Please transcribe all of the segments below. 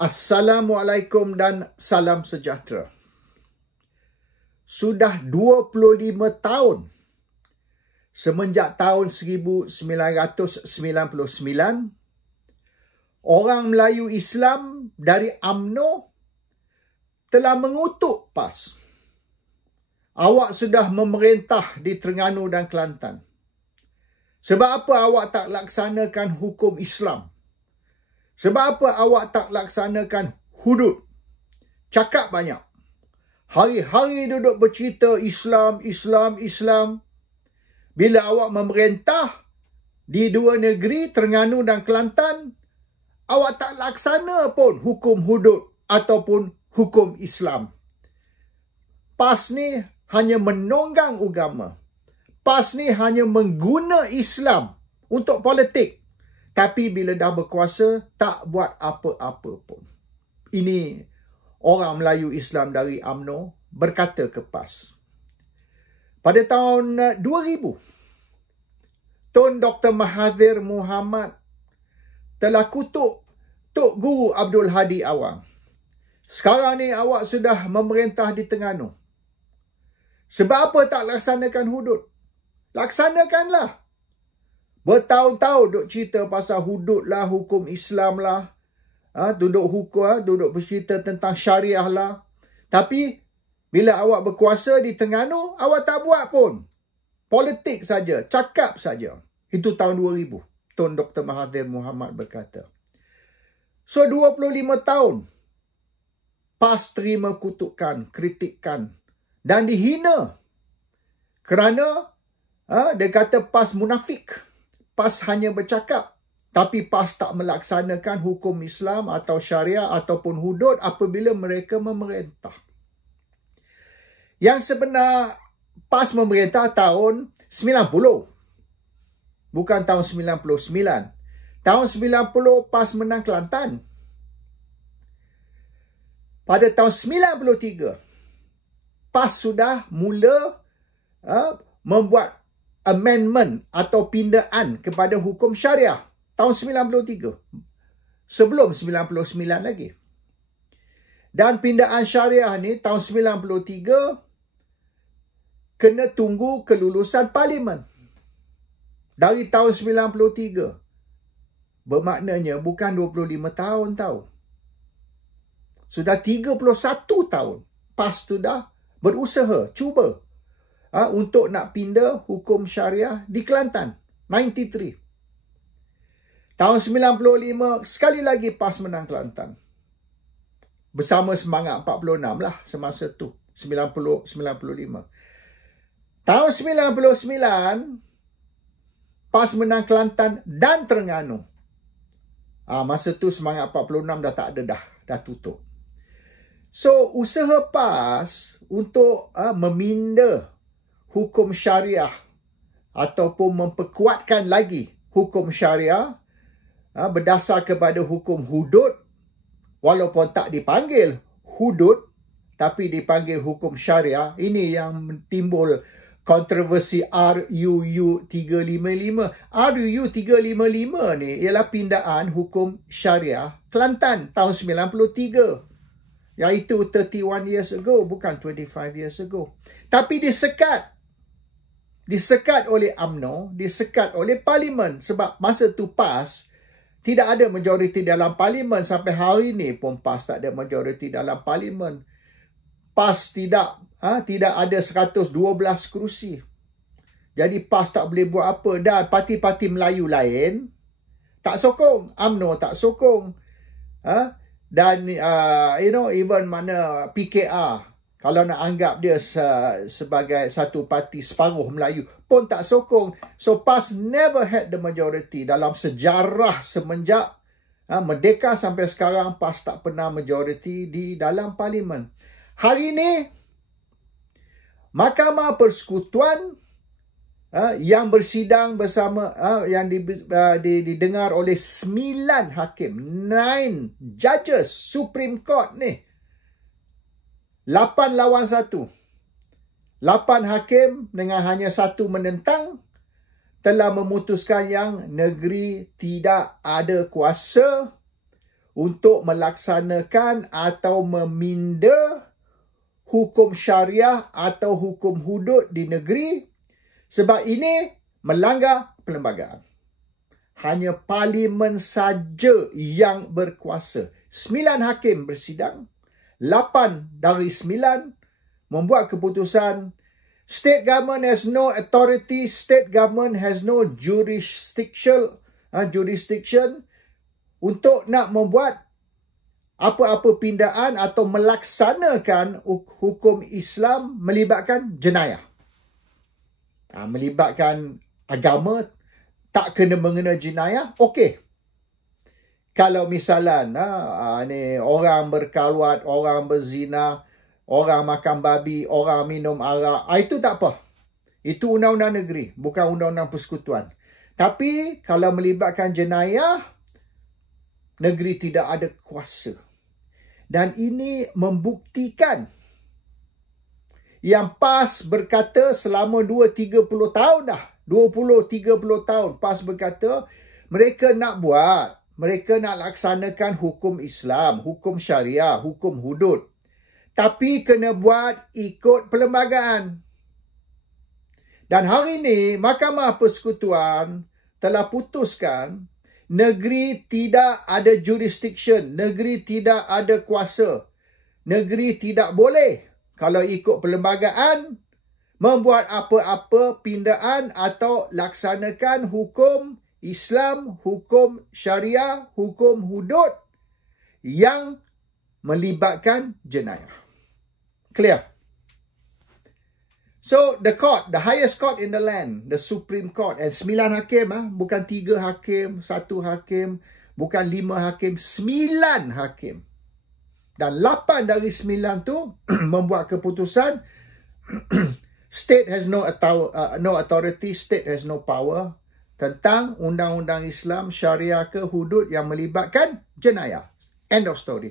Assalamualaikum dan salam sejahtera. Sudah 25 tahun semenjak tahun 1999, orang Melayu Islam dari UMNO telah mengutuk PAS. Awak sudah memerintah di Terengganu dan Kelantan. Sebab apa awak tak laksanakan hukum Islam? Sebab apa awak tak laksanakan hudud? Cakap banyak. Hari-hari duduk bercerita Islam, Islam, Islam. Bila awak memerintah di dua negeri, Terengganu dan Kelantan, awak tak laksana pun hukum hudud ataupun hukum Islam. PAS ni hanya menonggang agama. PAS ni hanya mengguna Islam untuk politik. Tapi bila dah berkuasa, tak buat apa-apa pun. Ini orang Melayu Islam dari UMNO berkata ke PAS. Pada tahun 2000, Tun Dr. Mahathir Mohamad telah kutuk Tok Guru Abdul Hadi Awang. Sekarang ni awak sudah memerintah di Terengganu. Sebab apa tak laksanakan hudud? Laksanakanlah. Bertahun-tahun duk cerita pasal hudud lah, hukum Islam lah. Duduk bercerita tentang syariah lah. Tapi bila awak berkuasa di Terengganu, awak tak buat pun. Politik saja, cakap saja. Itu tahun 2000. Tun Dr. Mahathir Mohamad berkata. So 25 tahun PAS terima kutukan, kritikan dan dihina. Kerana dia kata PAS munafik. PAS hanya bercakap, tapi PAS tak melaksanakan hukum Islam atau syariah ataupun hudud apabila mereka memerintah. Yang sebenar PAS memerintah tahun 90. Bukan tahun 99. Tahun 90 PAS menang Kelantan. Pada tahun 93, PAS sudah mula membuat amendment atau pindaan kepada hukum syariah tahun 93. Sebelum 99 lagi. Dan pindaan syariah ni tahun 93 kena tunggu kelulusan parlimen. Dari tahun 93. Bermaknanya bukan 25 tahun tau. Sudah 31 tahun PAS sudah berusaha, cuba untuk nak pindah hukum syariah di Kelantan. 93. Tahun 95, sekali lagi PAS menang Kelantan. Bersama semangat 46 lah semasa tu. 90-95. Tahun 99, PAS menang Kelantan dan Terengganu. Masa tu semangat 46 dah tak ada dah tutup. So, usaha PAS untuk meminda hukum syariah ataupun memperkuatkan lagi hukum syariah berdasar kepada hukum hudud, walaupun tak dipanggil hudud tapi dipanggil hukum syariah. Ini yang timbul kontroversi RUU 355. RUU 355 ni ialah pindaan hukum syariah Kelantan tahun 93. Iaitu 31 years ago, bukan 25 years ago. Tapi disekat oleh UMNO, disekat oleh parlimen. Sebab masa tu PAS tidak ada majoriti dalam parlimen. Sampai hari ni pun PAS tak ada majoriti dalam parlimen. PAS tidak ada 112 kerusi. Jadi PAS tak boleh buat apa. Dan parti-parti Melayu lain tak sokong. UMNO tak sokong. Dan even mana PKR, kalau nak anggap dia sebagai satu parti separuh Melayu, pun tak sokong. So PAS never had the majority dalam sejarah semenjak merdeka sampai sekarang. PAS tak pernah majority di dalam parlimen. Hari ini Mahkamah Persekutuan yang bersidang bersama yang didengar oleh 9 hakim, 9 judges Supreme Court ni, 8 lawan 1. 8 hakim dengan hanya 1 menentang telah memutuskan yang negeri tidak ada kuasa untuk melaksanakan atau meminda hukum syariah atau hukum hudud di negeri, sebab ini melanggar perlembagaan. Hanya parlimen saja yang berkuasa. 9 hakim bersidang, 8 dari 9 membuat keputusan. State government has no authority, state government has no jurisdiction untuk nak membuat apa-apa pindaan atau melaksanakan hukum Islam melibatkan jenayah. Melibatkan agama, tak kena mengena jenayah, okey. Kalau misalan ni orang berkaluat, orang berzina, orang makan babi, orang minum arak, itu tak apa. Itu undang-undang negeri, bukan undang-undang persekutuan. Tapi kalau melibatkan jenayah, negeri tidak ada kuasa. Dan ini membuktikan yang PAS berkata selama 20-30 tahun dah, 20-30 tahun PAS berkata mereka nak buat, mereka nak laksanakan hukum Islam, hukum syariah, hukum hudud. Tapi kena buat ikut perlembagaan. Dan hari ini Mahkamah Persekutuan telah putuskan negeri tidak ada jurisdiction, negeri tidak ada kuasa. Negeri tidak boleh kalau ikut perlembagaan membuat apa-apa pindaan atau laksanakan hukum Islam, hukum syariah, hukum hudud yang melibatkan jenayah. Clear? So, the court, the highest court in the land, the Supreme Court, and 9 hakim, bukan 3 hakim, 1 hakim, bukan 5 hakim, 9 hakim. Dan 8 dari 9 tu membuat keputusan, state has no authority, state has no power, tentang undang-undang Islam, syariah ke hudud yang melibatkan jenayah. End of story.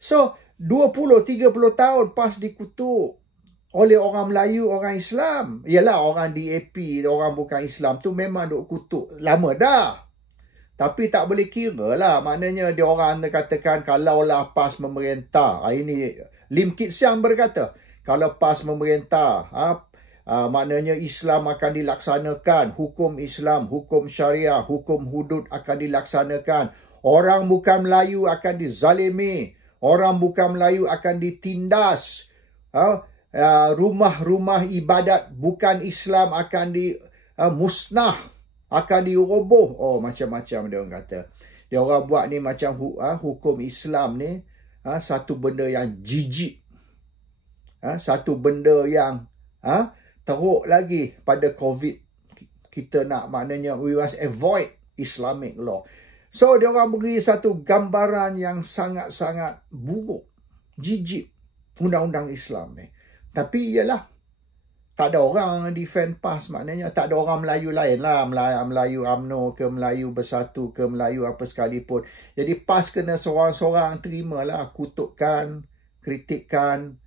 So, 20-30 tahun PAS dikutuk oleh orang Melayu, orang Islam. Yalah, orang DAP, orang bukan Islam tu memang duk kutuk lama dah. Tapi tak boleh kira lah. Maknanya dia orang katakan kalaulah PAS memerintah. Ini Lim Kit Siang berkata, kalau PAS memerintah, maknanya Islam akan dilaksanakan. Hukum Islam, hukum syariah, hukum hudud akan dilaksanakan. Orang bukan Melayu akan dizalimi. Orang bukan Melayu akan ditindas. Rumah-rumah ibadat bukan Islam akan musnah, akan diroboh. Oh, macam-macam dia orang kata. Dia orang buat ni macam hukum Islam ni satu benda yang jijik. Satu benda yang teruk lagi pada COVID. Kita nak, maknanya we must avoid Islamic law. So, dia orang beri satu gambaran yang sangat-sangat buruk, jijik undang-undang Islam ni. Tapi ialah, tak ada orang defend PAS, maknanya tak ada orang Melayu lain lah. Melayu UMNO ke, Melayu Bersatu ke, Melayu apa sekalipun. Jadi PAS kena seorang-seorang terimalah kutukan, kritikan,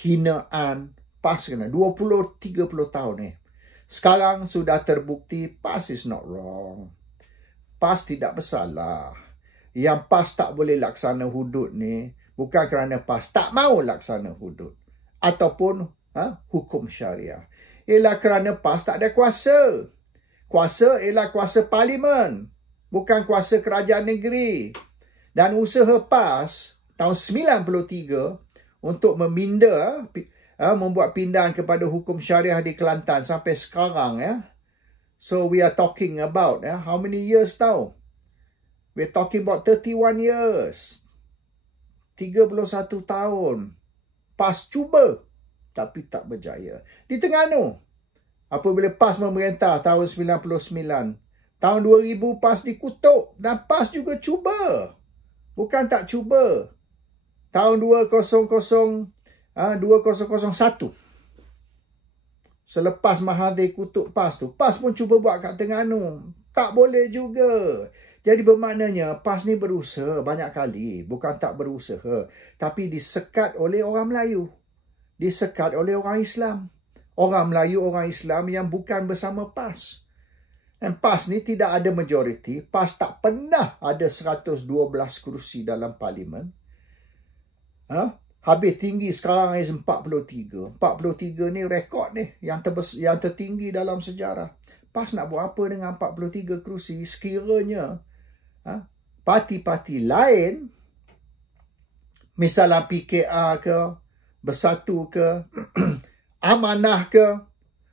hinaan. PAS kena 20-30 tahun ni. Sekarang sudah terbukti PAS is not wrong. PAS tidak bersalah. Yang PAS tak boleh laksana hudud ni bukan kerana PAS tak mau laksana hudud ataupun hukum syariah. Ialah kerana PAS tak ada kuasa. Kuasa ialah kuasa parlimen, bukan kuasa kerajaan negeri. Dan usaha PAS tahun 93 untuk meminda, membuat pindahan kepada hukum syariah di Kelantan sampai sekarang, So we are talking about how many years tau? We're talking about 31 years. 31 tahun. PAS cuba tapi tak berjaya. Di Terengganu, apabila PAS memerintah tahun 99, tahun 2000 PAS dikutuk dan PAS juga cuba. Bukan tak cuba. Tahun 2001, selepas Mahathir kutuk PAS tu, PAS pun cuba buat kat Terengganu. Tak boleh juga. Jadi bermaknanya PAS ni berusaha banyak kali. Bukan tak berusaha. Tapi disekat oleh orang Melayu. Disekat oleh orang Islam. Orang Melayu, orang Islam yang bukan bersama PAS. Dan PAS ni tidak ada majoriti. PAS tak pernah ada 112 kerusi dalam parlimen. Habis tinggi sekarang is 43. 43 ni rekod ni yang tertinggi dalam sejarah. PAS nak buat apa dengan 43 kerusi sekiranya parti-parti lain, misalnya PKR ke, Bersatu ke, Amanah ke,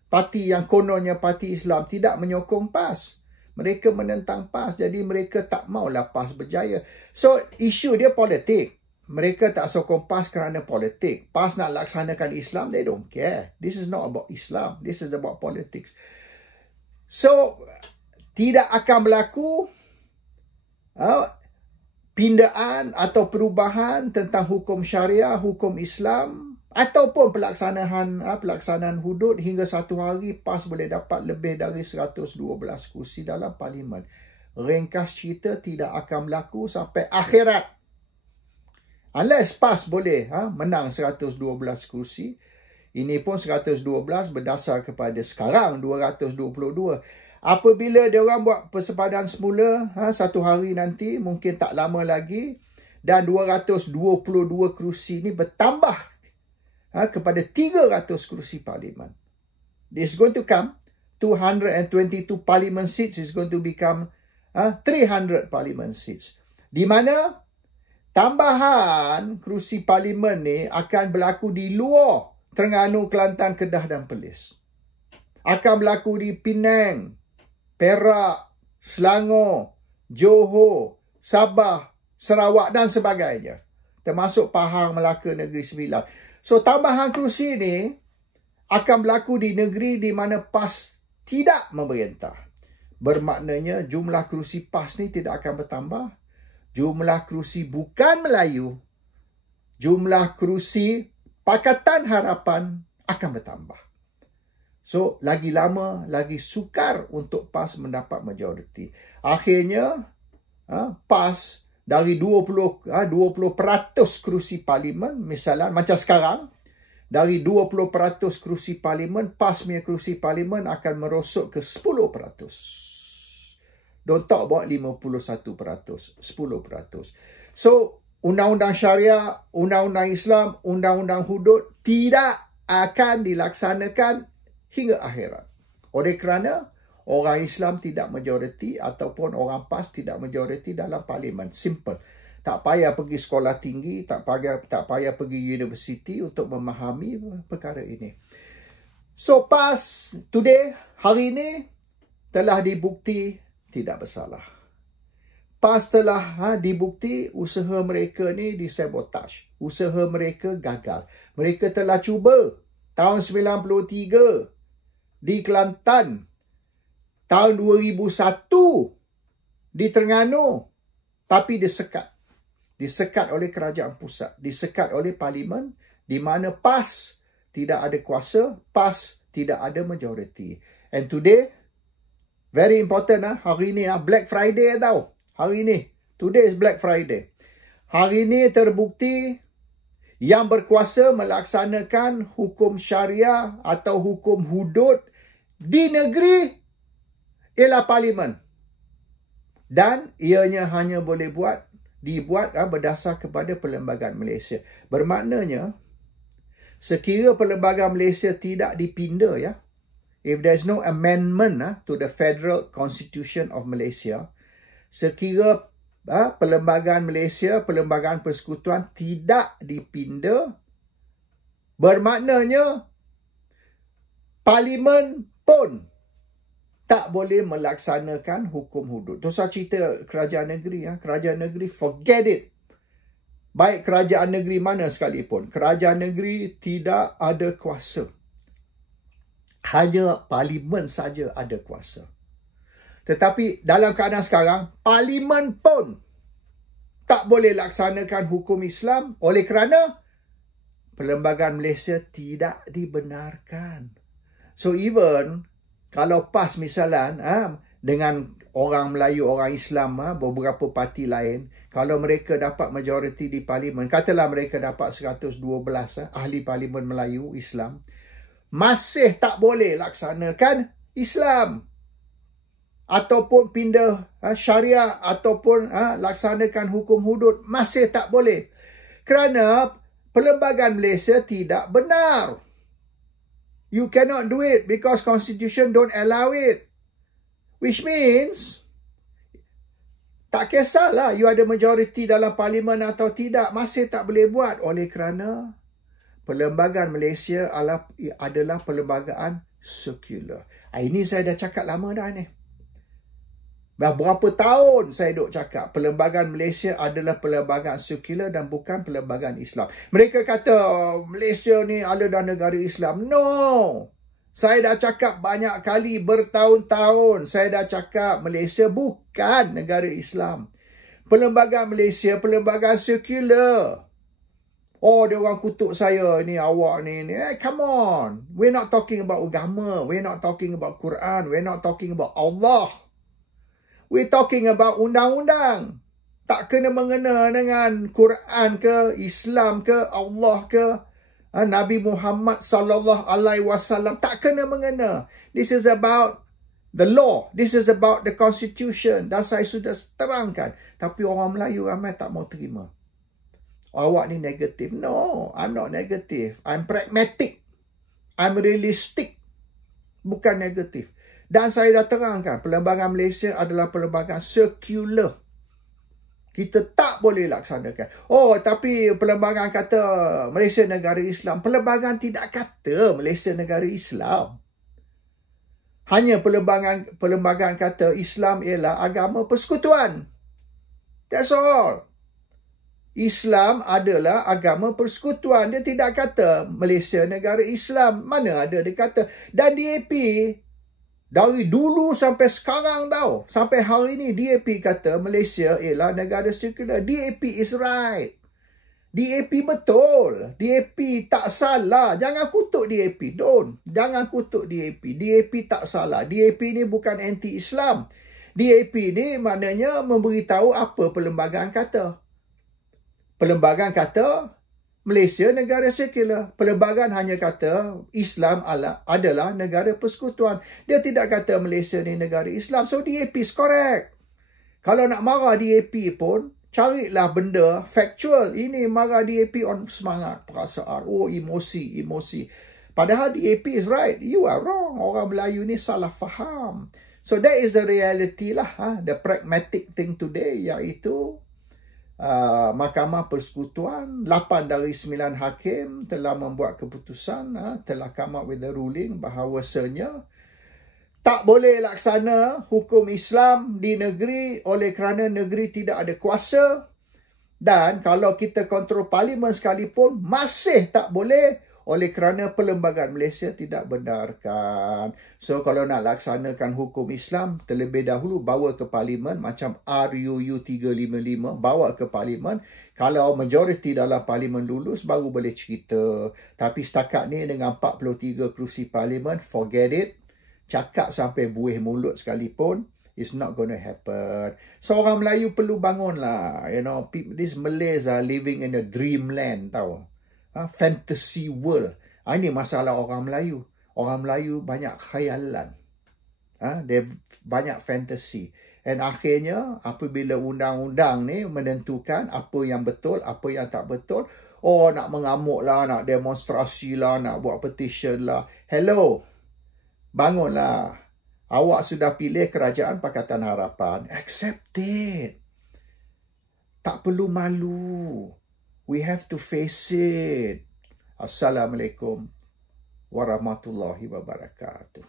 parti yang kononnya parti Islam tidak menyokong PAS. Mereka menentang PAS. Jadi mereka tak maulah PAS berjaya. So, isu dia politik. Mereka tak sokong PAS kerana politik. PAS nak laksanakan Islam, they don't care. This is not about Islam. This is about politics. So, tidak akan berlaku pindaan atau perubahan tentang hukum syariah, hukum Islam, ataupun pelaksanaan hudud hingga satu hari PAS boleh dapat lebih dari 112 kursi dalam parlimen. Ringkas cerita, tidak akan berlaku sampai akhirat. Unless PAS boleh menang 112 kursi. Ini pun 112 berdasar kepada sekarang 222. Apabila dia orang buat persepadan semula satu hari nanti, mungkin tak lama lagi, dan 222 kursi ni bertambah kepada 300 kursi parlimen. It's going to come 222 parliament seats is going to become 300 parliament seats. Di mana tambahan kursi parlimen ni akan berlaku di luar Terengganu, Kelantan, Kedah dan Perlis. Akan berlaku di Penang, Perak, Selangor, Johor, Sabah, Sarawak dan sebagainya. Termasuk Pahang, Melaka, Negeri Sembilan. So, tambahan kursi ni akan berlaku di negeri di mana PAS tidak memerintah. Bermaknanya jumlah kursi PAS ni tidak akan bertambah. Jumlah kursi bukan Melayu, jumlah kursi Pakatan Harapan akan bertambah. So, lagi lama, lagi sukar untuk PAS mendapat majoriti. Akhirnya, PAS dari 20% kerusi parlimen, misalnya macam sekarang, dari 20% kerusi parlimen, PAS punya kerusi parlimen akan merosot ke 10%. Don't talk about 51%, 10%. So, undang-undang syariah, undang-undang Islam, undang-undang hudud tidak akan dilaksanakan hingga akhirat. Oleh kerana orang Islam tidak majoriti ataupun orang PAS tidak majoriti dalam parlimen. Simple. Tak payah pergi sekolah tinggi, tak payah pergi universiti untuk memahami perkara ini. So PAS today, hari ini telah dibukti tidak bersalah. PAS telah dibukti usaha mereka ni disabotaj. Usaha mereka gagal. Mereka telah cuba tahun 93 di Kelantan, tahun 2001 di Terengganu, tapi disekat. Disekat oleh kerajaan pusat, disekat oleh parlimen, di mana PAS tidak ada kuasa, PAS tidak ada majoriti. And today, very important hari ini Black Friday tau. Hari ini, today is Black Friday. Hari ini terbukti yang berkuasa melaksanakan hukum syariah atau hukum hudud di negeri ialah parlimen. Dan ianya hanya boleh dibuat berdasar kepada Perlembagaan Malaysia. Bermaknanya, sekira Perlembagaan Malaysia tidak dipinda, if there is no amendment to the Federal Constitution of Malaysia, sekira Perlembagaan Malaysia, Perlembagaan Persekutuan tidak dipinda, bermaknanya parlimen pun tak boleh melaksanakan hukum hudud. Itu saya cerita kerajaan negeri. Kerajaan negeri, forget it. Baik kerajaan negeri mana sekalipun, kerajaan negeri tidak ada kuasa. Hanya parlimen saja ada kuasa. Tetapi dalam keadaan sekarang, parlimen pun tak boleh laksanakan hukum Islam oleh kerana Perlembagaan Malaysia tidak dibenarkan. So even kalau PAS misalnya dengan orang Melayu, orang Islam, beberapa parti lain, kalau mereka dapat majoriti di parlimen, katalah mereka dapat 112 ahli parlimen Melayu, Islam, masih tak boleh laksanakan Islam. ataupun pindah syariah ataupun laksanakan hukum hudud, masih tak boleh. Kerana Perlembagaan Malaysia tidak benar. You cannot do it because Constitution don't allow it. Which means, tak kisahlah you ada majoriti dalam parlimen atau tidak, masih tak boleh buat. Oleh kerana Perlembagaan Malaysia adalah perlembagaan sekular. Ini saya dah cakap lama dah ni. Berapa tahun saya duk cakap Perlembagaan Malaysia adalah perlembagaan sekular dan bukan perlembagaan Islam. Mereka kata Malaysia ni adalah negara Islam. No! Saya dah cakap banyak kali, bertahun-tahun saya dah cakap Malaysia bukan negara Islam. Perlembagaan Malaysia perlembagaan sekular. Oh, dia orang kutuk saya ni, awak ni. Come on. We're not talking about agama. We're not talking about Quran. We're not talking about Allah. We're talking about undang-undang. Tak kena mengena dengan Quran ke, Islam ke, Allah ke, Nabi Muhammad sallallahu alaihi wasallam. Tak kena mengena. This is about the law. This is about the constitution. Dan saya sudah terangkan. Tapi orang Melayu ramai tak mau terima. Awak ni negatif. No, I'm not negative. I'm pragmatic. I'm realistic. Bukan negatif. Dan saya dah terangkan, Perlembagaan Malaysia adalah perlembagaan sekular. Kita tak boleh laksanakan. Oh, tapi perlembagaan kata Malaysia negara Islam. Perlembagaan tidak kata Malaysia negara Islam. Hanya perlembagaan kata Islam ialah agama persekutuan. That's all. Islam adalah agama persekutuan. Dia tidak kata Malaysia negara Islam. Mana ada dia kata. Dan DAP... dari dulu sampai sekarang tau. Sampai hari ni DAP kata Malaysia ialah negara sekular. DAP is right. DAP betul. DAP tak salah. Jangan kutuk DAP. Don't. Jangan kutuk DAP. DAP tak salah. DAP ni bukan anti-Islam. DAP ni maknanya memberitahu apa perlembagaan kata. Perlembagaan kata Malaysia negara sekular. Perlembagaan hanya kata Islam adalah negara persekutuan. Dia tidak kata Malaysia ni negara Islam. So DAP is correct. Kalau nak marah DAP pun, carilah benda factual. Ini marah DAP on semangat, perasaan. Oh, emosi. Padahal DAP is right. You are wrong. Orang Melayu ni salah faham. So that is the reality lah. The pragmatic thing today, iaitu Mahkamah Persekutuan, 8 dari 9 hakim telah membuat keputusan, telah come up with the ruling bahawasanya tak boleh laksana hukum Islam di negeri oleh kerana negeri tidak ada kuasa, dan kalau kita kontrol parlimen sekalipun masih tak boleh oleh kerana Perlembagaan Malaysia tidak benarkan. So kalau nak laksanakan hukum Islam, terlebih dahulu bawa ke parlimen macam RUU 355, bawa ke parlimen. Kalau majoriti dalam parlimen lulus, baru boleh cerita. Tapi setakat ni dengan 43 kerusi parlimen, forget it. Cakap sampai buih mulut sekalipun, it's not going to happen. So orang Melayu perlu bangun lah. You know, these Malays are living in a dreamland tau. Fantasy world. Ini masalah orang Melayu. Orang Melayu banyak khayalan. Dia banyak fantasy. Dan akhirnya, apabila undang-undang ni menentukan apa yang betul, apa yang tak betul, oh, nak mengamuk lah, nak demonstrasi lah, nak buat petition lah. Hello, bangunlah. Awak sudah pilih Kerajaan Pakatan Harapan. Accept it. Tak perlu malu. We have to face it. Assalamualaikum warahmatullahi wabarakatuh.